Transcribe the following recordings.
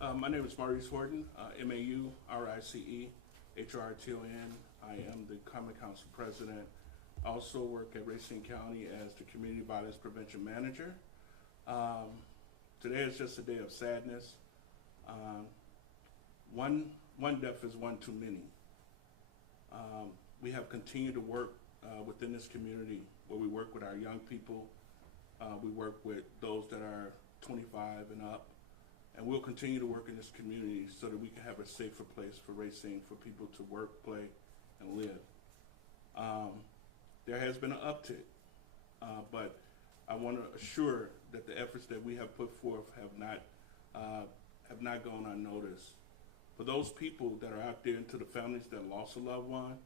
My name is Maurice Horton, Maurice Horton. I am the Common Council President. I also work at Racine County as the Community Violence Prevention Manager. Today is just a day of sadness. One death is one too many. We have continued to work within this community where we work with our young people. We work with those that are 25 and up. And we'll continue to work in this community so that we can have a safer place for Racine, for people to work, play, and live. There has been an uptick, but I want to assure that the efforts that we have put forth have not gone unnoticed. For those people that are out there and to the families that lost a loved one,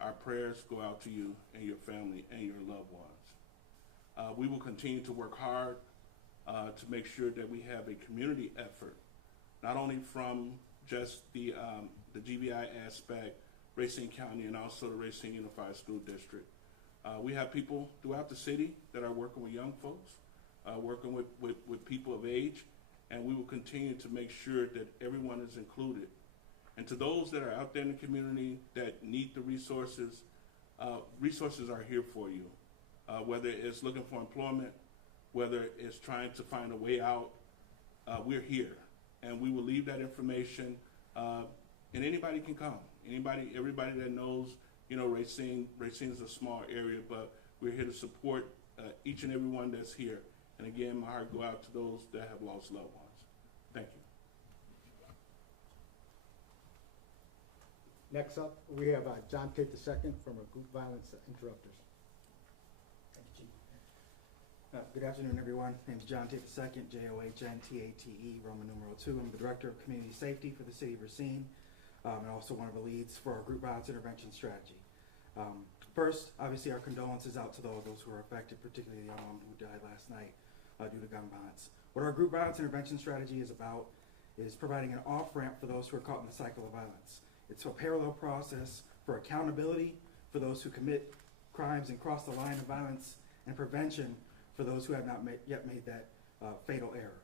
our prayers go out to you and your family and your loved ones. We will continue to work hard to make sure that we have a community effort, not only from just the GVI aspect, Racine County, and also the Racine Unified School District. We have people throughout the city that are working with young folks, working with people of age, and we will continue to make sure that everyone is included. And to those that are out there in the community that need the resources, resources are here for you, whether it's looking for employment, whether it's trying to find a way out, we're here. And we will leave that information, and anybody can come. Everybody that knows, Racine is a small area, but we're here to support each and every one that's here. And again, my heart go out to those that have lost loved ones. Thank you. Next up, we have John Tate II from our Group Violence Interrupters. Thank you, Chief. Good afternoon, everyone. My name is John Tate II, John-Tate, Roman numeral 2. I'm the Director of Community Safety for the City of Racine, and also one of the leads for our Group Violence Intervention Strategy. First, obviously, our condolences out to those who were affected, particularly the young woman who died last night due to gun violence. What our Group Violence Intervention Strategy is about is providing an off-ramp for those who are caught in the cycle of violence. It's a parallel process for accountability for those who commit crimes and cross the line of violence, and prevention for those who have not yet made that fatal error.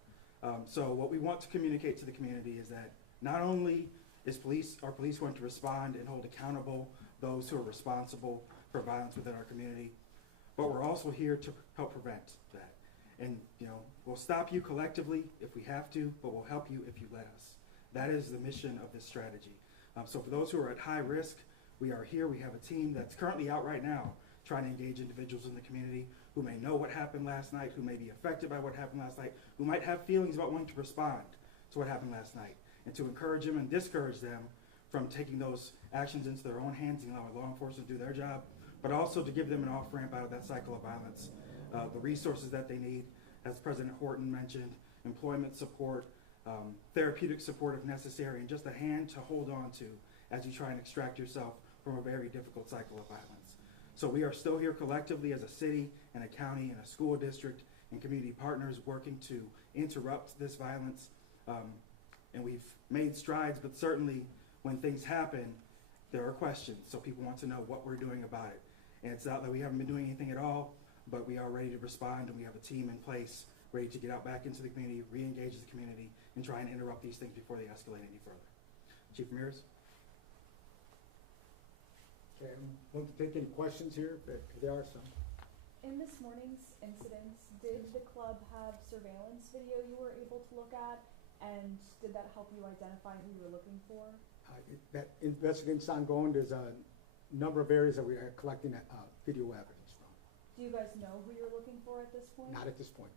So what we want to communicate to the community is that not only are police going to respond and hold accountable those who are responsible for violence within our community, but we're also here to help prevent that. And we'll stop you collectively if we have to, but we'll help you if you let us. That is the mission of this strategy. So for those who are at high risk, we are here. We have a team that's currently out right now trying to engage individuals in the community who may know what happened last night, who may be affected by what happened last night, who might have feelings about wanting to respond to what happened last night, and to encourage them and discourage them from taking those actions into their own hands and allowing law enforcement to do their job, but also to give them an off-ramp out of that cycle of violence. The resources that they need, as President Horton mentioned, employment support, therapeutic support if necessary, and just a hand to hold on to as you try and extract yourself from a very difficult cycle of violence. So we are still here collectively as a city and a county and a school district and community partners working to interrupt this violence. And we've made strides, but certainly when things happen, there are questions. So people want to know what we're doing about it. And it's not that we haven't been doing anything at all, but we are ready to respond, and we have a team in place ready to get out back into the community, re-engage the community, and try and interrupt these things before they escalate any further. Chief Ramirez? Okay, I'm willing to take any questions here, if there are some. In this morning's incidents, did the club have surveillance video you were able to look at? And did that help you identify who you were looking for? That investigation's ongoing. There's a number of areas that we are collecting video evidence from. Do you guys know who you're looking for at this point? Not at this point.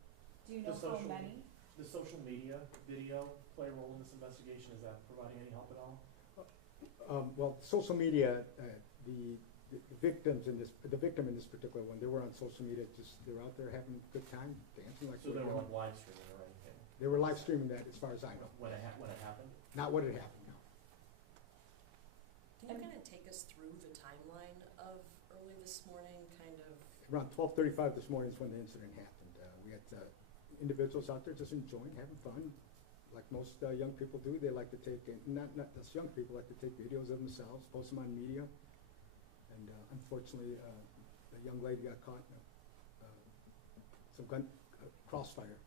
Do you know how many? The social media video play a role in this investigation? Is that providing any help at all? Well, social media, the victim in this particular one, they were on social media, they were out there having a good time, dancing like. So they were like live streaming or anything? They were live streaming that, as far as I know. When it happened? Not when it happened, no. Can you kind of take us through the timeline of early this morning, kind of? Around 12:35 this morning is when the incident happened. We had individuals out there just enjoying, having fun, like most young people do. They like to take, not just young people, like to take videos of themselves, post them on media. And unfortunately, the young lady got caught in some crossfire,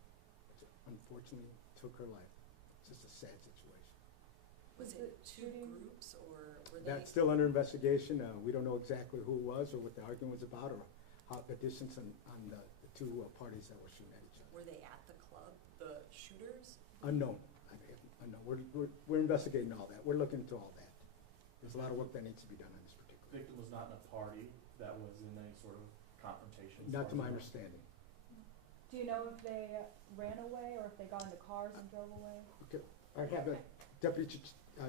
which unfortunately took her life. It's just a sad situation. Was it two groups or were they? That's still under investigation. We don't know exactly who it was or what the argument was about or how the distance on the two parties that were shooting at each other. Were they at the club, the shooters? Unknown. Unknown. We're investigating all that. We're looking into all that. There's a lot of work that needs to be done on this particular. Victim was not in a party that was in any sort of confrontation? as Not to far my as you know? understanding. Do you know if they ran away or if they got into cars and drove away? Okay. I have Deputy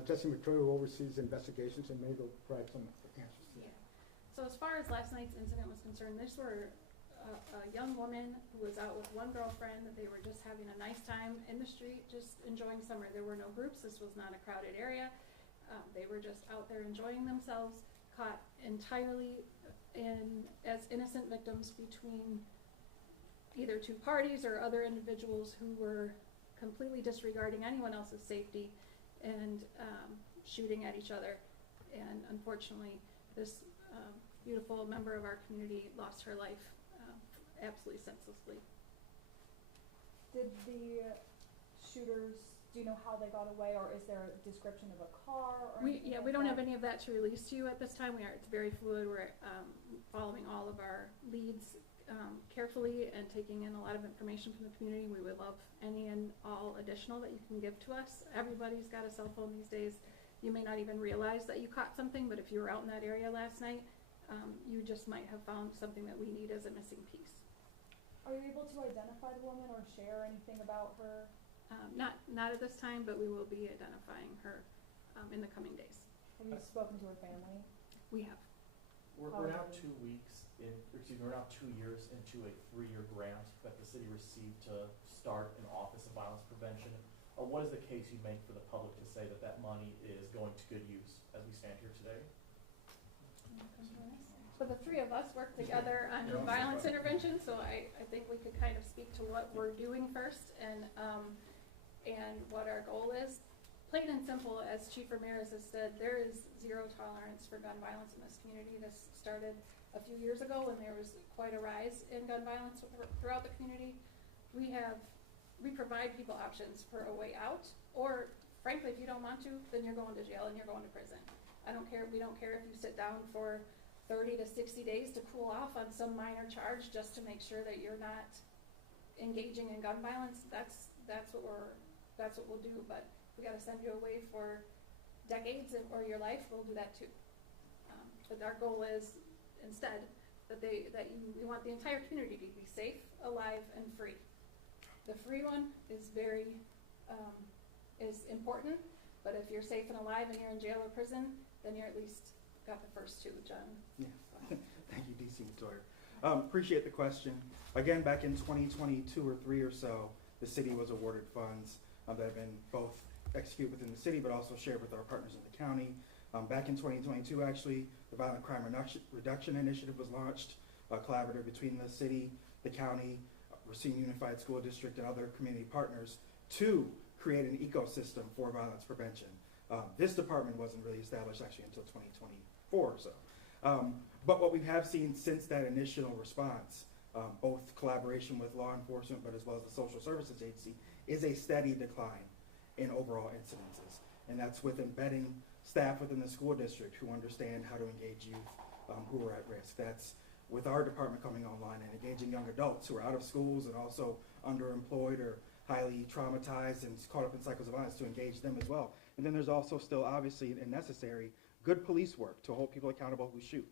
Jesse McTroy who oversees investigations and maybe will provide some answers to Yeah. that. So as far as last night's incident was concerned, this were a young woman who was out with one girlfriend. They were just having a nice time in the street, just enjoying summer. There were no groups. This was not a crowded area. They were just out there enjoying themselves, caught entirely as innocent victims between either two parties or other individuals who were completely disregarding anyone else's safety and shooting at each other. And unfortunately, this beautiful member of our community lost her life absolutely senselessly. Did the shooters, do you know how they got away, or is there a description of a car or anything We like don't have that? any of that to release to you at this time. It's very fluid. We're following all of our leads carefully and taking in a lot of information from the community. We would love any and all additional that you can give to us. Everybody's got a cell phone these days. You may not even realize that you caught something, but if you were out in that area last night, you just might have found something that we need as a missing piece. Are you able to identify the woman or share anything about her? Not at this time, but we will be identifying her in the coming days. Have you spoken to her family? We have. We're now 2 weeks we're now 2 years into a 3-year grant that the city received to start an Office of Violence Prevention. What is the case you make for the public to say that that money is going to good use as we stand here today? So the three of us work together on violence intervention, so I think we could kind of speak to what we're doing first and what our goal is. Plain and simple, as Chief Ramirez has said, there is zero tolerance for gun violence in this community. This started a few years ago when there was quite a rise in gun violence throughout the community. We provide people options for a way out, or frankly, if you don't want to, then you're going to jail and you're going to prison. We don't care if you sit down for 30 to 60 days to cool off on some minor charge just to make sure that you're not engaging in gun violence. That's what we'll do. But if we got to send you away for decades or your life, we'll do that too. But our goal is instead that we want the entire community to be safe, alive, and free. The free one is is important, but if you're safe and alive and you're in jail or prison, then you're at least got the first two, John. Yeah. Thank you, DC Sawyer. Appreciate the question. Again, back in 2022 or 3 or so, the city was awarded funds that have been both executed within the city but also shared with our partners in the county. Back in 2022, actually, the Violent Crime Reduction Initiative was launched, a collaborative between the city, the county, Racine Unified School District, and other community partners to create an ecosystem for violence prevention. This department wasn't really established actually until 2024 or so. But what we have seen since that initial response, both collaboration with law enforcement but as well as the social services agency, is a steady decline in overall incidences. And that's with embedding staff within the school district who understand how to engage youth who are at risk. That's with our department coming online and engaging young adults who are out of schools and also underemployed or highly traumatized and caught up in cycles of violence to engage them as well. And then there's also still obviously and necessary good police work to hold people accountable who shoot.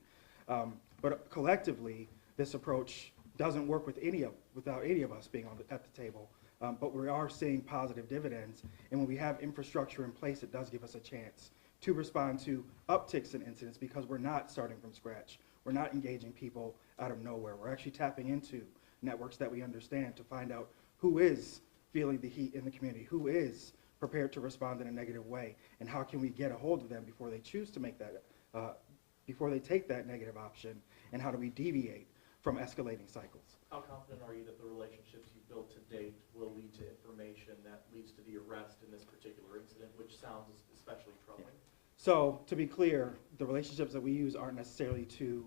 But collectively, this approach doesn't work without any of us being at the table. But we are seeing positive dividends. And when we have infrastructure in place, it does give us a chance to respond to upticks in incidents because we're not starting from scratch. We're not engaging people out of nowhere. We're actually tapping into networks that we understand to find out who is feeling the heat in the community, who is prepared to respond in a negative way, and how can we get a hold of them before they choose to make that, before they take that negative option, and how do we deviate from escalating cycles. How confident are you that the relationships you've built to date will lead to information that leads to the arrest in this particular incident, which sounds especially troubling? So, to be clear, the relationships that we use aren't necessarily to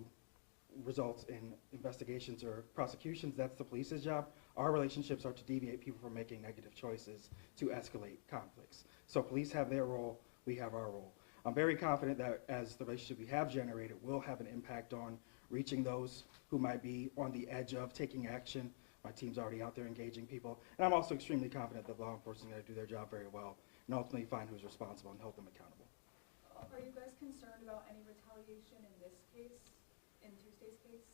result in investigations or prosecutions. That's the police's job. Our relationships are to deviate people from making negative choices to escalate conflicts. So police have their role, we have our role. I'm very confident that as the relationship we have generated will have an impact on reaching those who might be on the edge of taking action. My team's already out there engaging people. And I'm also extremely confident that law enforcement are going to do their job very well and ultimately find who's responsible and hold them accountable. Are you guys concerned about any retaliation in this case, in Tuesday's case?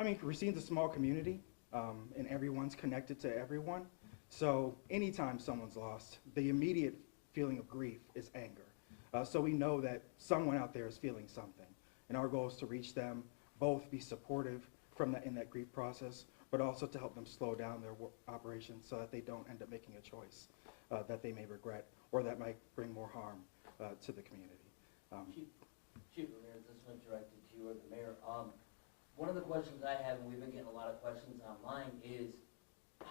I mean, Racine's a small community, and everyone's connected to everyone. So anytime someone's lost, the immediate feeling of grief is anger. So we know that someone out there is feeling something. And our goal is to reach them, both be supportive in that grief process, but also to help them slow down their operations so that they don't end up making a choice that they may regret or that might bring more harm to the community. Chief Ramirez, this one's directed to you or the mayor. One of the questions I have, and we've been getting a lot of questions online, is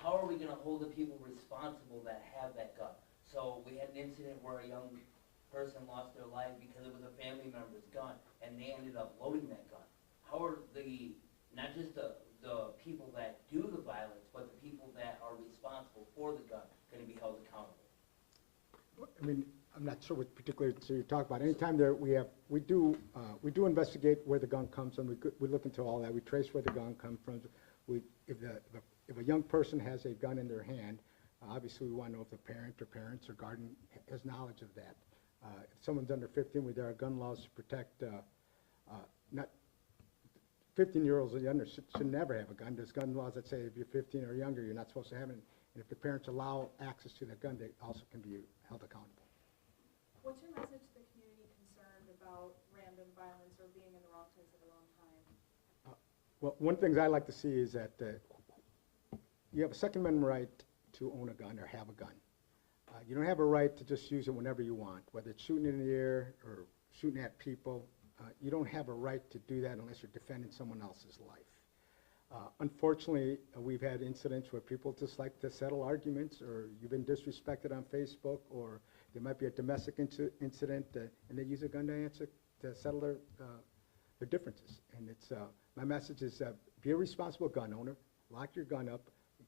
how are we going to hold the people responsible that have that gun? So we had an incident where a young person lost their life because it was a family member's gun, and they ended up loading that gun. How are not just the people that do the violence, but the people that are responsible for the gun going to be held accountable? I mean, I'm not sure what particular you're talking about. Anytime there we do investigate where the gun comes from. We look into all that. We trace where the gun comes from. If a young person has a gun in their hand, obviously we want to know if the parent or parents or guardian has knowledge of that. If someone's under 15, there are gun laws to protect. Not 15-year-olds or younger should never have a gun. There's gun laws that say if you're 15 or younger, you're not supposed to have it. And if the parents allow access to that gun, they also can be held accountable. What's your message to the community concerned about random violence or being in the wrong place at the wrong time? Well, one thing I like to see is that you have a Second Amendment right to own a gun or have a gun. You don't have a right to just use it whenever you want, whether it's shooting in the air or shooting at people. You don't have a right to do that unless you're defending someone else's life. Unfortunately, we've had incidents where people just like to settle arguments, or you've been disrespected on Facebook, or there might be a domestic incident, and they use a gun to settle their differences. And it's my message is be a responsible gun owner, lock your gun up,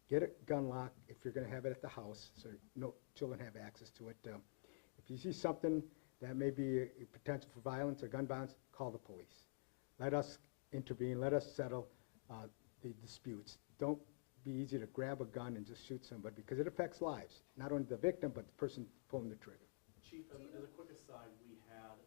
get a gun lock if you're going to have it at the house, so no children have access to it. If you see something that may be a potential for violence or gun violence, call the police. Let us intervene. Let us settle the disputes. Don't be easy to grab a gun and just shoot somebody, because it affects lives, not only the victim, but the person pulling the trigger. Chief, as a quick aside, we had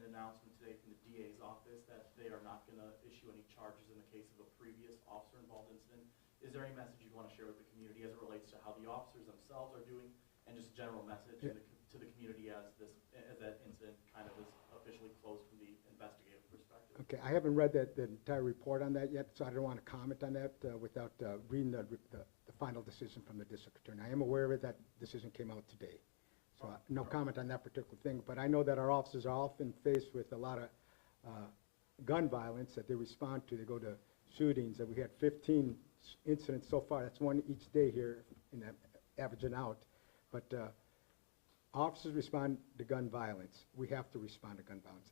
an announcement today from the DA's office that they are not going to issue any charges in the case of a previous officer-involved incident. Is there any message you want to share with the community as it relates to how the officers themselves are doing, and just a general message to the community as that incident kind of is officially closed from the investigative perspective? Okay, I haven't read the entire report on that yet, so I don't want to comment on that without reading the final decision from the district attorney. I am aware of it. That decision came out today. So no comment on that particular thing, but I know that our officers are often faced with a lot of gun violence that they respond to. They go to shootings, and we had 15 incidents so far. That's one each day here, in that averaging out. But officers respond to gun violence. We have to respond to gun violence.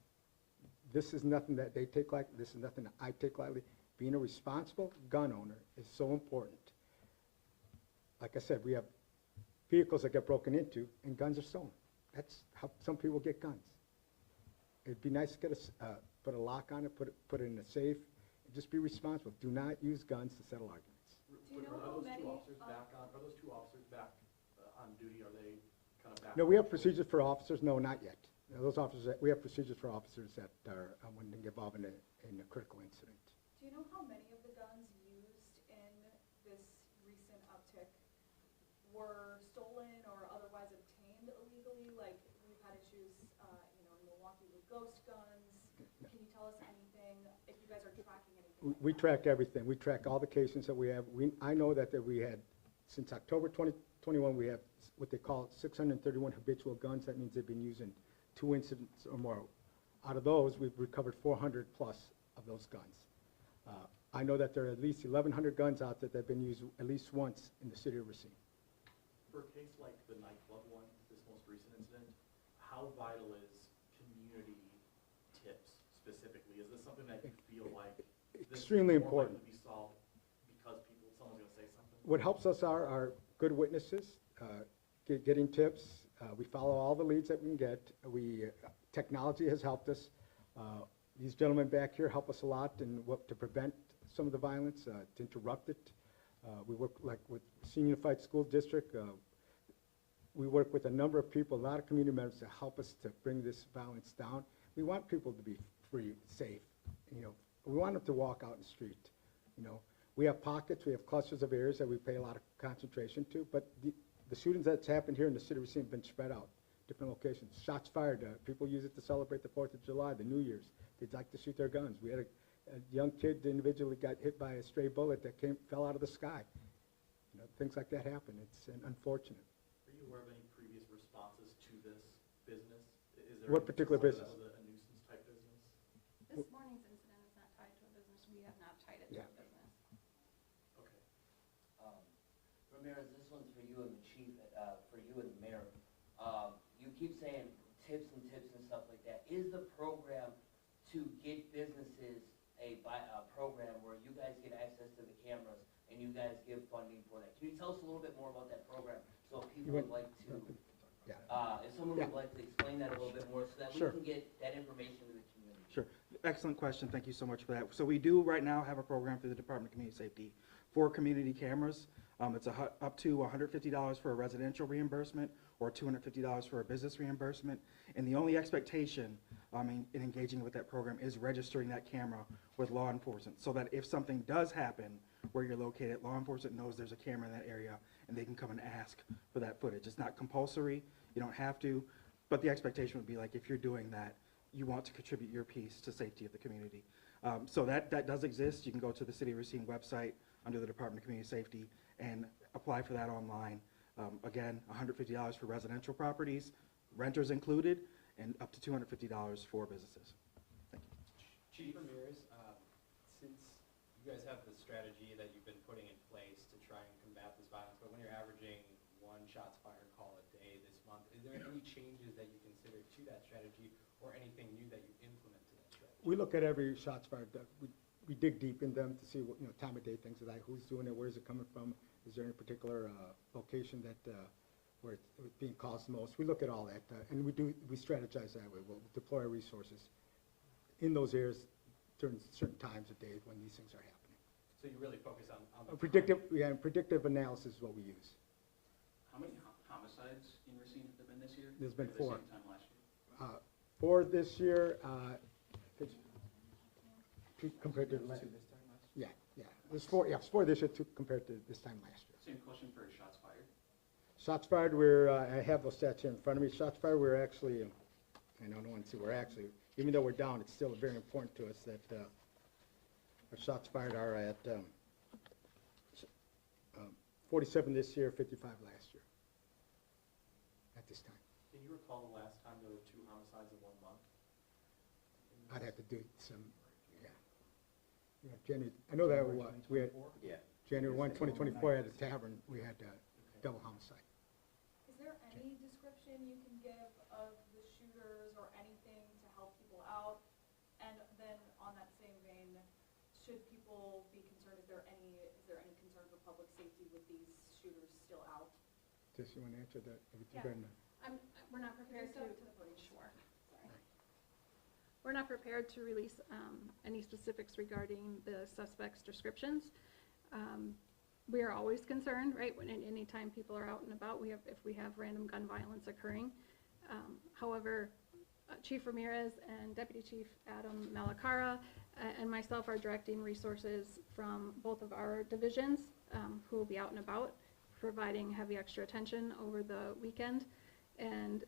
This is nothing that they take lightly. This is nothing that I take lightly. Being a responsible gun owner is so important. Like I said, we have vehicles that get broken into, and guns are stolen. That's how some people get guns. It'd be nice to get put a lock on it, put it in a safe, and just be responsible. Do not use guns to settle arguments. Do you know how many? Are those two officers back on duty? Are they kind of back? No, we have procedures for officers. No, not yet. Those officers, we have procedures for officers that are when they get involved in a critical incident. Do you know how many of the guns used in this recent uptick were stolen or otherwise obtained illegally? Like, we've had issues, in Milwaukee with ghost guns. Can you tell us anything, if you guys are tracking anything? We track everything. We track all the cases that we have. I know that we had, since October 2021, we have what they call 631 habitual guns. That means they've been used in 2 incidents or more. Out of those, we've recovered 400 plus of those guns. I know that there are at least 1,100 guns out there that have been used at least once in the city of Racine. For a case like the nightclub one, this most recent incident, how vital is community tips specifically? Is this something that you feel like Extremely this is more important. likely to be solved because someone's going to say something? What helps us are good witnesses, getting tips, We follow all the leads that we can get. Technology has helped us. These gentlemen back here help us a lot in to prevent some of the violence, to interrupt it. We work like with Racine Unified School District. We work with a number of people, a lot of community members to help us to bring this violence down. We want people to be free, safe. We want them to walk out in the street. We have pockets, we have clusters of areas that we pay a lot of concentration to, but the shootings that's happened here in the city of Racine have been spread out, different locations. Shots fired, people use it to celebrate the 4th of July, the New Year's. They'd like to shoot their guns. We had a young kid individually got hit by a stray bullet that fell out of the sky. Things like that happen. It's unfortunate. Are you aware of any previous responses to this business? Is there What any particular response business? that was a nuisance type business? This morning's incident is not tied to a business. We have not tied it to Yeah. a business. Okay. Ramirez, this one's for you and the chief, for you and the mayor. You keep saying tips and stuff like that. Is the program to get businesses a program where you guys get access to the cameras and you guys give funding for that? Can you tell us a little bit more about that program? So if people would like to, if someone would like to explain that a little bit more so that we Sure. can get that information to the community. Sure. Excellent question. Thank you so much for that. So we do right now have a program through the Department of Community Safety for community cameras. It's up to $150 for a residential reimbursement or $250 for a business reimbursement. And the only expectation in engaging with that program is registering that camera with law enforcement so that if something does happen where you're located, law enforcement knows there's a camera in that area and they can come and ask for that footage. It's not compulsory. You don't have to. But the expectation would be like if you're doing that, you want to contribute your piece to safety of the community. So that does exist. You can go to the City of Racine website under the Department of Community Safety and apply for that online. Again, $150 for residential properties, renters included, and up to $250 for businesses. Thank you. Chief Ramirez, since you guys have the strategy that you've been putting in place to try and combat this violence, but when you're averaging 1 shots fired call a day this month, is there any changes that you consider to that strategy or anything new that you implement to that strategy? We look at every shots fired. We dig deep in them to see what, time of day, things like who's doing it, where's it coming from, is there any particular location that where it's being caused the most. We look at all that, and we strategize that way. We'll deploy our resources in those areas during certain times of day when these things are happening. So you really focus on the Predictive analysis is what we use. How many homicides in Racine have there been this year? There's been Compared 4. to the same time last year? 4 this year, compared to Two this time last yeah. There's 4 this year compared to this time last year. Same question for shots fired. Shots fired, I have those stats here in front of me. Shots fired, we're actually, I don't want to see, even though we're down, it's still very important to us that our shots fired are at 47 this year, 55 last year at this time. Can you recall the last time there were 2 homicides in 1 month? I'd have to do some, January, I know that we had, January 1, 2024, at a tavern, we had double homicide. Is there any description you can give of the shooters or anything to help people out? And then on that same vein, should people be concerned, is there any concern for public safety with these shooters still out? Just you want to answer that? Yeah. We're not prepared to, sure, sorry. We're not prepared to release any specifics regarding the suspects' descriptions. We are always concerned, right, when any time people are out and about, if we have random gun violence occurring. However, Chief Ramirez and Deputy Chief Adam Malacara and myself are directing resources from both of our divisions who will be out and about, providing heavy extra attention over the weekend and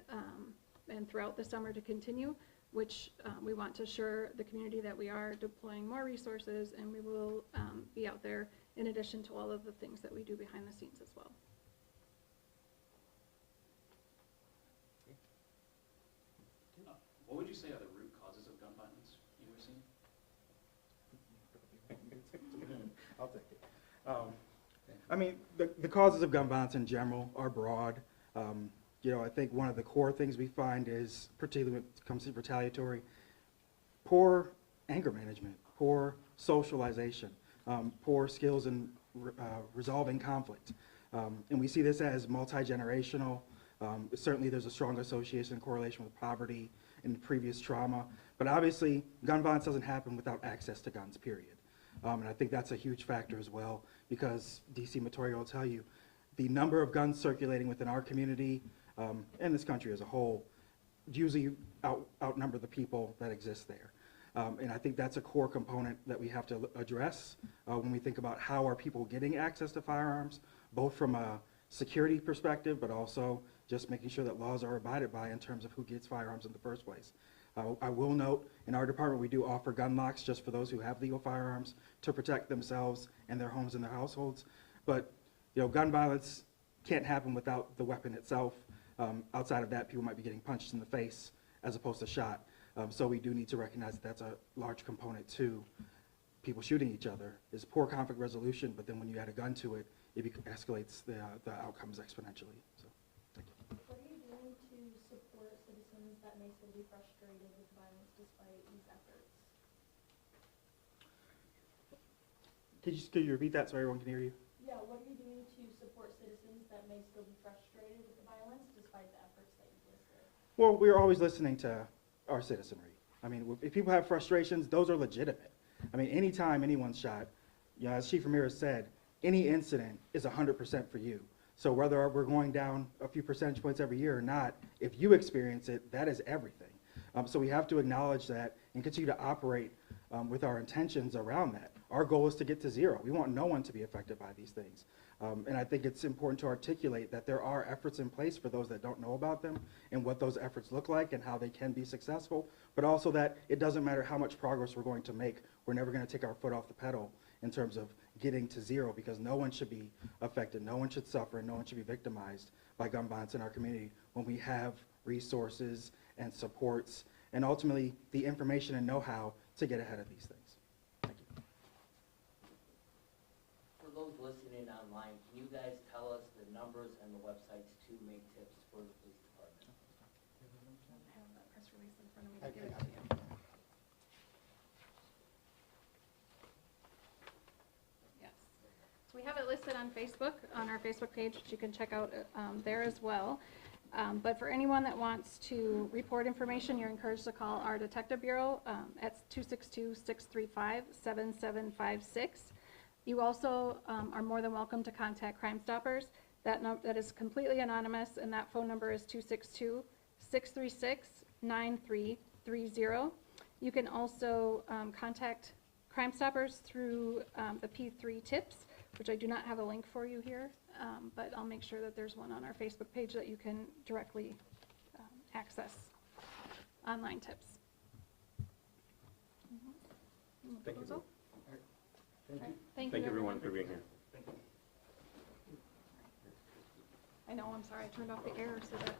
throughout the summer to continue, which we want to assure the community that we are deploying more resources, and we will be out there in addition to all of the things that we do behind the scenes as well. What would you say are the root causes of gun violence in Racine? I'll take it. The causes of gun violence in general are broad. I think one of the core things we find is, particularly when it comes to retaliatory, poor anger management, poor socialization, poor skills in resolving conflict. And we see this as multi-generational. Certainly, there's a strong association and correlation with poverty and previous trauma, but obviously, gun violence doesn't happen without access to guns, period. And I think that's a huge factor as well, because DC Matorio will tell you, the number of guns circulating within our community and this country as a whole usually outnumber the people that exist there. And I think that's a core component that we have to address when we think about how are people getting access to firearms, both from a security perspective, but also just making sure that laws are abided by in terms of who gets firearms in the first place. I will note, in our department, we do offer gun locks just for those who have legal firearms to protect themselves and their homes and their households. But gun violence can't happen without the weapon itself. Outside of that, people might be getting punched in the face as opposed to shot. So we do need to recognize that that's a large component to people shooting each other, is poor conflict resolution, but then when you add a gun to it, it escalates the outcomes exponentially. So, thank you. What are you doing to support citizens that may still be frustrated with violence despite these efforts? Could you repeat that so everyone can hear you? Yeah, what are you doing to support citizens that may still be frustrated with the violence despite the efforts that you've listed? Well, we're always listening to our citizenry. I mean, if people have frustrations, those are legitimate. I mean, anytime anyone's shot, as Chief Ramirez said, any incident is 100% for you. So whether we're going down a few percentage points every year or not, if you experience it, that is everything. So we have to acknowledge that and continue to operate with our intentions around that. Our goal is to get to zero. We want no one to be affected by these things. And I think it's important to articulate that there are efforts in place for those that don't know about them and what those efforts look like and how they can be successful, but also that it doesn't matter how much progress we're going to make. We're never going to take our foot off the pedal in terms of getting to zero, because no one should be affected, no one should suffer, and no one should be victimized by gun violence in our community when we have resources and supports and ultimately the information and know-how to get ahead of these things. Thank you. For those listening online, can you guys tell us the numbers and the websites to make tips for the police department? I don't have that press release in front of me to give it to you. Yes. So we have it listed on Facebook, on our Facebook page, which you can check out there as well. But for anyone that wants to report information, you're encouraged to call our Detective Bureau at 262-635-7756. You also are more than welcome to contact Crime Stoppers. That is completely anonymous, and that phone number is 262-636-9330. You can also contact Crime Stoppers through the P3 tips, which I do not have a link for you here, but I'll make sure that there's one on our Facebook page that you can directly access online tips. Thank you. Thank you. Thank Thank you, you everyone for being here. I know, I'm sorry, I turned off the air so that